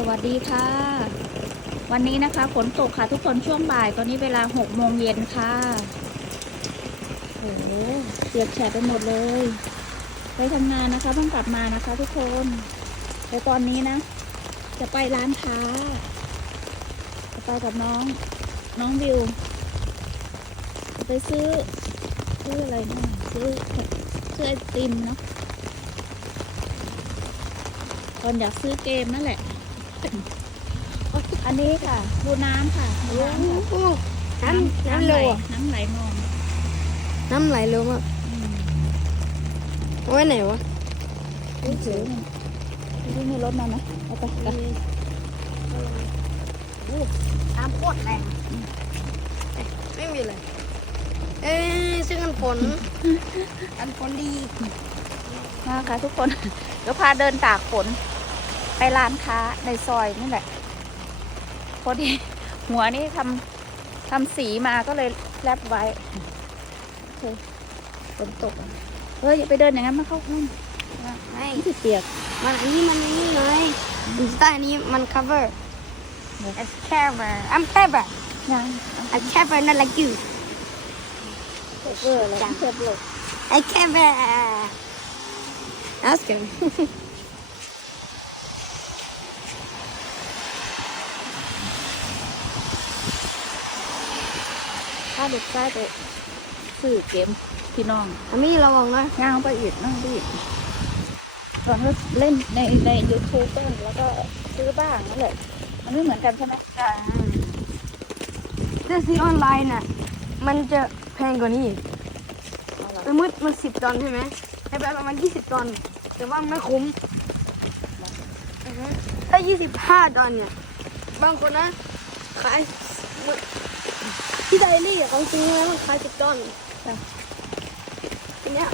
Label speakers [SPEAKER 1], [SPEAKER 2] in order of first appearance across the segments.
[SPEAKER 1] สวัสดีค่ะ วันนี้นะคะฝนตกค่ะทุกคนช่วงบ่ายตอนนี้เวลาหกโมงเย็นค่ะโอ้เปียกแฉะไปหมดเลย ไปทำงานนะคะเพิ่งกลับมานะคะ ทุกคนแต่ตอนนี้นะ จะไปร้านค้าจะไปกับน้องน้องวิวจะไปซื้อ ซื้ออะไรนะซื้อซื้อไอติมเนาะตอนอยากซื้อเกมนั่นแหละ อันนี้ค่ะ ดูน้ำค่ะดูน้ำค่ะ
[SPEAKER 2] น้ำน้ำ
[SPEAKER 1] ไหล
[SPEAKER 2] เร็วอะ
[SPEAKER 1] น้ำไหลนอง
[SPEAKER 2] น้ำไหลเร็วมาก
[SPEAKER 1] อืม
[SPEAKER 2] เอาไว้ไหนวะ
[SPEAKER 1] ซื้อถือซื้อในรถมาไหมเอาไปไป
[SPEAKER 2] น้ำโคตรแรงไม่มีเลย เอ้ยซื้อกันฝนกันฝนดี
[SPEAKER 1] มาค่ะทุกคนเดี๋ยวพาเดินตากฝน ไปร้านค้าในซอยนี่แหละพอดีหัวนี่ทำทำสีมาก็เลยแลบไว้โอเคฝนตกอะเฮ้ยอย่าไปเดินอย่างนั้นมาเข้าห้อง
[SPEAKER 2] ไม่
[SPEAKER 1] นี่เปียก
[SPEAKER 2] มันอันนี้มันนี่เลยอินสตาอันนี้มัน cover it's cover I'm cover
[SPEAKER 1] ยัง
[SPEAKER 2] I'm cover not like you
[SPEAKER 1] เออแล้วเจ็บเลย
[SPEAKER 2] I cover Ask him
[SPEAKER 1] ถ้าเด็กใต้ไปสื่อเกมพี่น้อง
[SPEAKER 2] อามี่ระวังนะ
[SPEAKER 1] ย่างไปอีกนั่งไปอีกตอนก็เล่นในในยูทูบบ้างแล้วก็ซื้อบ้างนั่นแหละมันไม่เหมือนกันใช่ไหม
[SPEAKER 2] ถ้าซื้อออนไลน์น่ะ มันจะแพงกว่านี้อีก
[SPEAKER 1] เอาล่ะ
[SPEAKER 2] สมมติมันสิบดอลใช่ไหมในแบบประมาณยี่สิบดอลแต่ว่าไม่คุ้มอือฮึถ้ายี่สิบห้าดอลเนี่ย บางคนนะ ขาย ที่ไดรี่อะเขาซื้อมามันขายสิบดอล
[SPEAKER 1] จ้ะ
[SPEAKER 2] ทีเนี้ย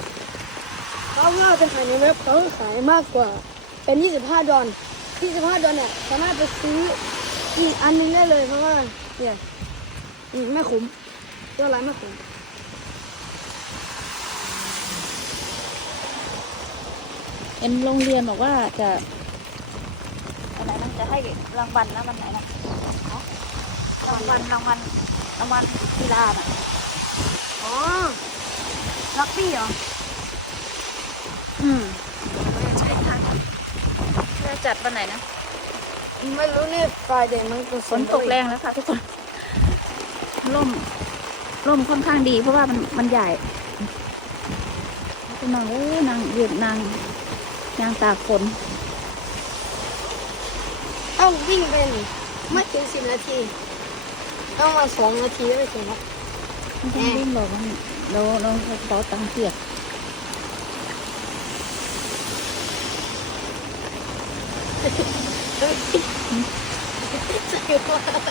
[SPEAKER 2] เขาว่าจะขายในเว็บเขาขายมากกว่า เป็นยี่สิบห้าดอลยี่สิบห้าดอลเนี่ยสามารถไปซื้ออีกอันหนึงได้เลยเพราะว่าเนี่ยอืมไม่คุ้มเรื่องอะไรไม่คุ้ม
[SPEAKER 1] เอ็นโรงเรียนบอกว่าจะอะไรนะจะให้รางวัลนะวันไหนนะรางวัลรางวัล รางวัลกีฬาน่ะ
[SPEAKER 2] อ๋อลักปี้เหรอ
[SPEAKER 1] อืมใช่ค่ะจะจัดวันไหนนะ
[SPEAKER 2] ไม่รู้นี่ฟรายเดย์มันก็
[SPEAKER 1] ฝนตกแรงแล้วค่ะทุกคนร่มร่มค่อนข้างดี เพราะว่ามันมันใหญ่คุณนางเอ้ยนางยืนนางนางตากฝน
[SPEAKER 2] ต้องวิ่งเป็นไม่ถึงสิบนาที ต้องมาสองนาทีก็ไม่ถึงครับ
[SPEAKER 1] ไม่ต้องวิ่งหรอกมันเราเรากระเป๋าตังค์เปียก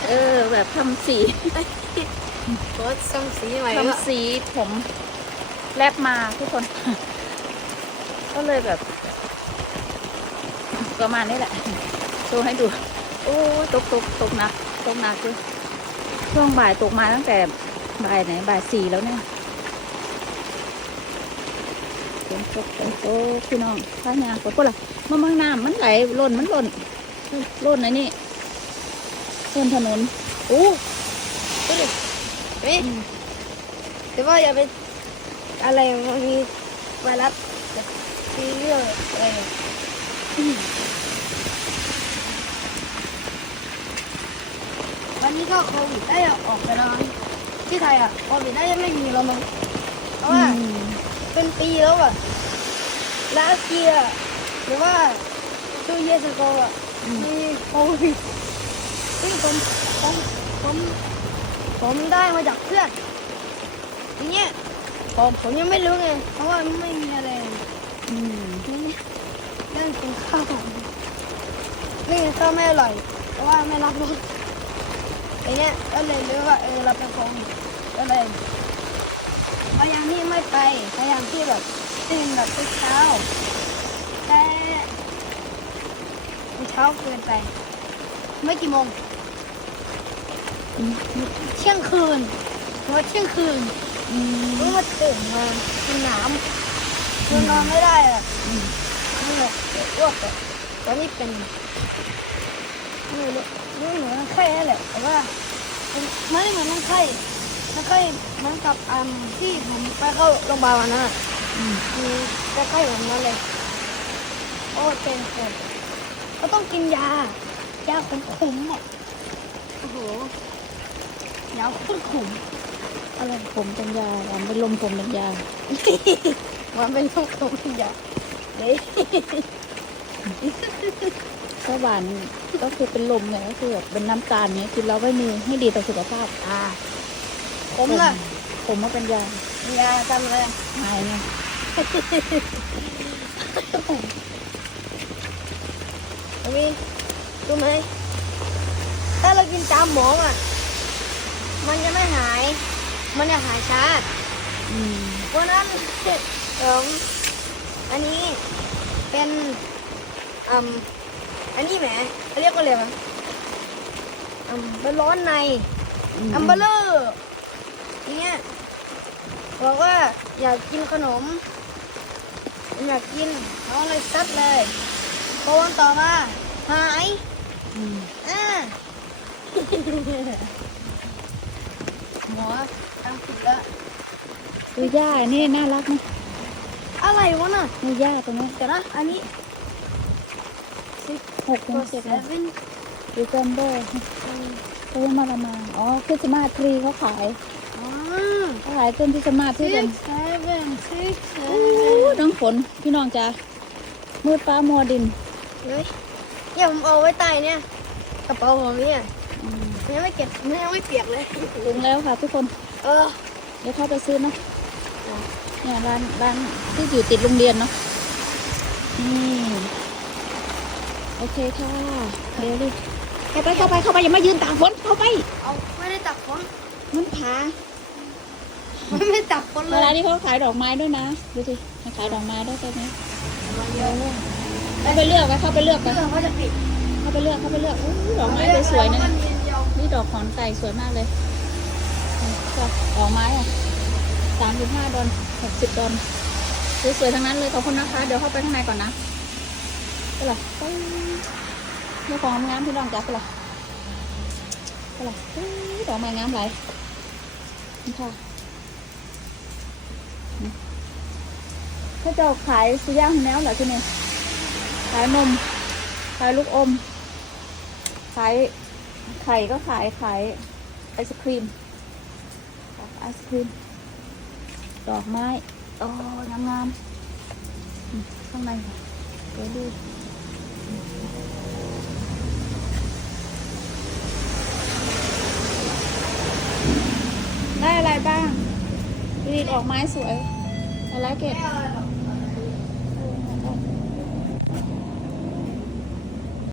[SPEAKER 1] เออ แบบทำสี
[SPEAKER 2] โค้ดซ้ำสีใหม่ก็
[SPEAKER 1] ทำสีผมแลบมาทุกคน ก็เลยแบบ ประมาณนี้แหละ โชว์ให้ดู โอ้ตกตกตกหนักตกหนักเลย ช่วงบ่ายตกมาตั้งแต่บ่ายไหนบ่ายสี่แล้วเนี่ยฝนตกฝนตกพี่น้องข้างานฝนก็ละมะมังน้ำมันไหลล่นมันล่นล่นนะนี่ล่นถนน
[SPEAKER 2] โอ้ดูดิเฮ้ยแต่ว่าอย่าไปอะไรมันมีไวรัสมีเรื่องอะไรอะวั นนี้ก็โควิดได้ออกไปแล้วนะที่ไทยอะโควิดได้ยังไม่มีแล้วมั้งเพราะว่าเป็นปีแล้วอะ last year หรือว่า two years ago อะ
[SPEAKER 1] อืม
[SPEAKER 2] มีโควิดซึ่งผมผมผมผมได้มาจากเพื่อนทีเนี้ยผมผมยังไม่รู้ไงเพราะว่าไม่มีอะไร
[SPEAKER 1] อืม
[SPEAKER 2] เรื่องกินข้าวนี่ข้าวไม่อร่อยเพราะว่าไม่รับรส ทีเนี้ยก็เลยรู้ว่าเออเราเป็นโควิดก็เลยพยายามที่ไม่ไปพยายามที่แบบตื่นแบบเช้าแต่มันเช้าเกินไป ไม่กี่โมงเที่ยงคืนหรือว่าเที่ยงคืนเมื่อตื่นมากินน้ำนอนไม่ได้อะ
[SPEAKER 1] อืม
[SPEAKER 2] นี่แหละอ้วกอะตอนนี้เป็น ไม่รู้รู้เหมือนไข้นั่นแหละแต่ว่ามันไม่ได้เหมือนไข้ไข้เหมือนกับอันที่ผมไปเข้าโรงพยาบาลวันนั้นอะ
[SPEAKER 1] อืม
[SPEAKER 2] มีไข้แบบนั้นเลยโอ้เป็นคนก็ต้องกินยา ยาขมๆอะโอ้โหยาโคตรขม
[SPEAKER 1] อะไรผมเป็นยาหวานเป็นลมผมเป็นยา
[SPEAKER 2] มันเป็นโรคขมยาเฮ้ ย
[SPEAKER 1] ถ้าหวานก็คือเป็นลมเนี่ยก็คือแบบเป็นน้ำตาลเนี่ยกินแล้วไม่มีให้ดีต่อสุขภาพ
[SPEAKER 2] อ่าผมล่ะ
[SPEAKER 1] ผมว่าเป็นยายา
[SPEAKER 2] ทำอะไร
[SPEAKER 1] หายไง
[SPEAKER 2] มีรู้ไหมถ้าเรากินตามหมออะ มันจะไม่หาย มันจะหายช้า
[SPEAKER 1] อืม
[SPEAKER 2] วันนั้นเอิมอันนี้เป็นอืม อันนี้แหมเขาเรียกว่าอะไรวะอืมเป็นร้อนในอัมเบลเลอร์เนี่ยบอกว่าอยากกินขนม อยากกินน้องเลยซัดเลยพอวันต่อมาหาย
[SPEAKER 1] อืม
[SPEAKER 2] อ่าหมอทำผิดแล้ว
[SPEAKER 1] ดูย่านี่น่ารักนะ
[SPEAKER 2] อะไรวะน่ะ
[SPEAKER 1] นี่ย่าตัวนี้
[SPEAKER 2] แต่นะอันนี้
[SPEAKER 1] หกโม
[SPEAKER 2] ตัว
[SPEAKER 1] ง
[SPEAKER 2] เซ
[SPEAKER 1] เจ็ด
[SPEAKER 2] เว่
[SPEAKER 1] นะ
[SPEAKER 2] น
[SPEAKER 1] ดูเกมเบอร์ตัวมาละมาอ๋อคริสต์มาสทรีเขาขาย
[SPEAKER 2] อ๋อ
[SPEAKER 1] เขาขายต้นคริสต์มาสที่
[SPEAKER 2] six
[SPEAKER 1] เป็น
[SPEAKER 2] seven six
[SPEAKER 1] โอ้
[SPEAKER 2] seven
[SPEAKER 1] น้องฝนพี่น้องจ้ามืดฟ้ามัวดิน
[SPEAKER 2] เฮ้ยเนี่ยผมเอาไว้ใต้เนี่ยกระเป๋าผมเนี่ย
[SPEAKER 1] อืม
[SPEAKER 2] มันยังไม่เก็บมันยังไม่เปียกเลย
[SPEAKER 1] ถึงแล้วค่ะทุกคน
[SPEAKER 2] เออ
[SPEAKER 1] เดี๋ยวเข้าไปซื้อเนาะเนี่ยร้านร้านที่อยู่ติดโรงเรียนเนาะนี่โอเคค่ะเดี๋ยวดิเข้าไปเข้าไปเข้าไปอย่ามายืนตากฝนเข้าไป
[SPEAKER 2] เอาไม่ได้ตักฝน
[SPEAKER 1] มันผา
[SPEAKER 2] ไม่ได้ตักฝนเล
[SPEAKER 1] เวยลานี้เขาขายดอกไม้ด้วยนะดูสิเขาขายดอกไม้ด้วยตอนนี้
[SPEAKER 2] มาเยอะ
[SPEAKER 1] เข้าไปเลือกไปเข้าไปเลือกไป
[SPEAKER 2] เพื่อเขาจะปิด
[SPEAKER 1] เข้าไปเลือกเข้าไปเลือกอู้ดอกไม้สวยๆนะ นี่ดอกขอนไก่สวยมากเลยจ้ะดอกไม้อะสามสิบห้าดอนหกสิบดอนสวยๆทั้งนั้นเลยขอบคุณนะคะ เดี๋ยวเข้าไปข้างในก่อนนะไป ละไปเรื่ของงามพี่น้องจ้ะไปละไปละดอกไม้งามไหลนี่ค่ะถ้าจะขายสุย่างแนวเหรอที่นี่ขายนมขายลูกอมขายไข่ก็ขายขายไอศครีมไอศครีม ดอกไม้ โอ้งามๆข้างในเดี๋ยวดูไดออกไม้สวย
[SPEAKER 2] I like it